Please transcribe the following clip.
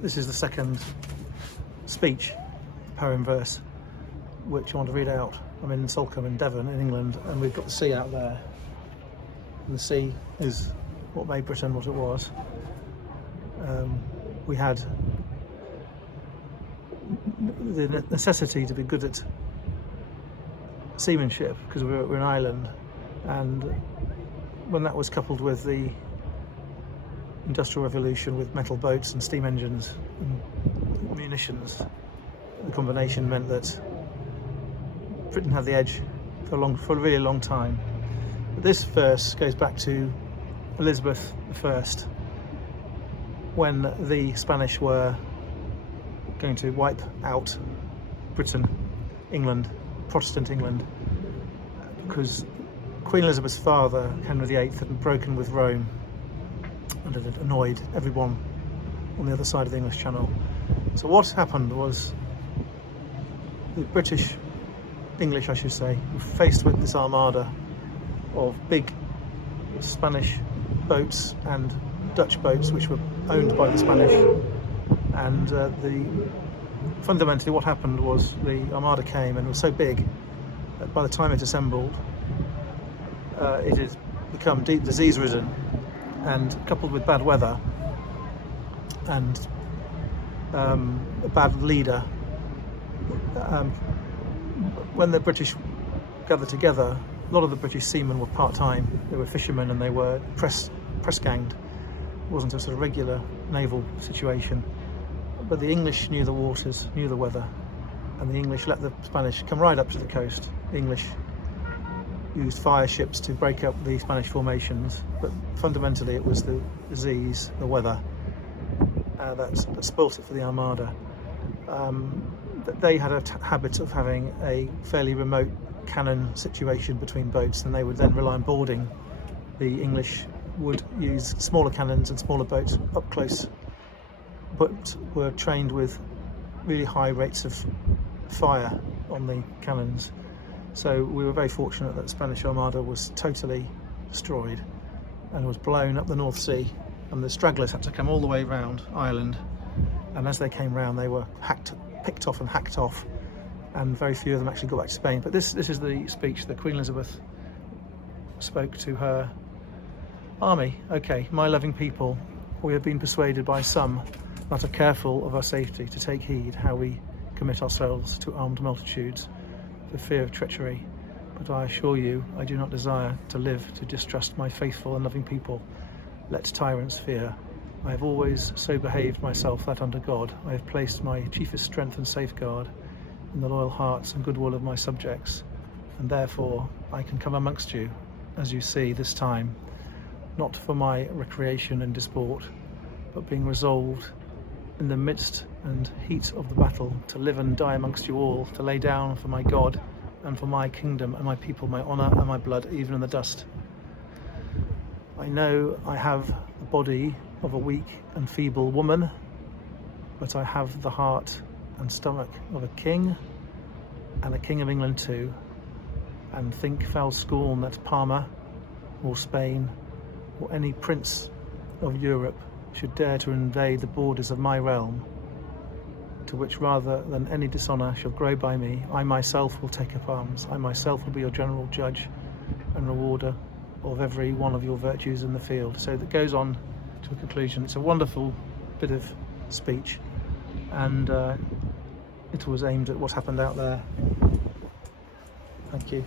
this is the second speech, poem verse, which I want to read out. I'm in Salcombe in Devon in England, and we've got the sea out there. And the sea is what made Britain what it was. We had the necessity to be good at seamanship because we're an island, and when that was coupled with the Industrial Revolution with metal boats and steam engines and munitions, the combination meant that Britain had the edge for a really long time. But this verse goes back to Elizabeth I, when the Spanish were going to wipe out Britain, England, Protestant England, because Queen Elizabeth's father, Henry VIII, had broken with Rome and had annoyed everyone on the other side of the English Channel. So what happened was the English I should say, were faced with this armada of big Spanish boats and Dutch boats which were owned by the Spanish, and fundamentally what happened was the armada came and was so big that by the time it assembled it had become deep disease ridden, and coupled with bad weather and a bad leader, when the British gathered together, a lot of the British seamen were part-time. They were fishermen and they were press ganged. It wasn't a sort of regular naval situation. But the English knew the waters, knew the weather, and the English let the Spanish come right up to the coast. The English used fire ships to break up the Spanish formations, but fundamentally it was the disease, the weather, that spoilt it for the Armada. They had a habit of having a fairly remote cannon situation between boats, and they would then rely on boarding. The English would use smaller cannons and smaller boats up close, but were trained with really high rates of fire on the cannons. So we were very fortunate that the Spanish Armada was totally destroyed and was blown up the North Sea, and the stragglers had to come all the way around Ireland, and as they came round they were picked off and hacked off, and very few of them actually got back to Spain. But this is the speech that Queen Elizabeth spoke to her army. Okay, my loving people, we have been persuaded by some that are careful of our safety to take heed how we commit ourselves to armed multitudes for fear of treachery. But I assure you, I do not desire to live to distrust my faithful and loving people. Let tyrants fear. I have always so behaved myself that under God I have placed my chiefest strength and safeguard in the loyal hearts and goodwill of my subjects, and therefore I can come amongst you, as you see this time, not for my recreation and disport, but being resolved in the midst and heat of the battle to live and die amongst you all, to lay down for my God and for my kingdom and my people my honour and my blood, even in the dust. I know I have the body of a weak and feeble woman, but I have the heart and stomach of a king, and a king of England too, and think foul scorn that Parma or Spain or any prince of Europe should dare to invade the borders of my realm, to which rather than any dishonour shall grow by me, I myself will take up arms. I myself will be your general judge and rewarder of every one of your virtues in the field. So that goes on to a conclusion. It's a wonderful bit of speech, and it was aimed at what happened out there. Thank you.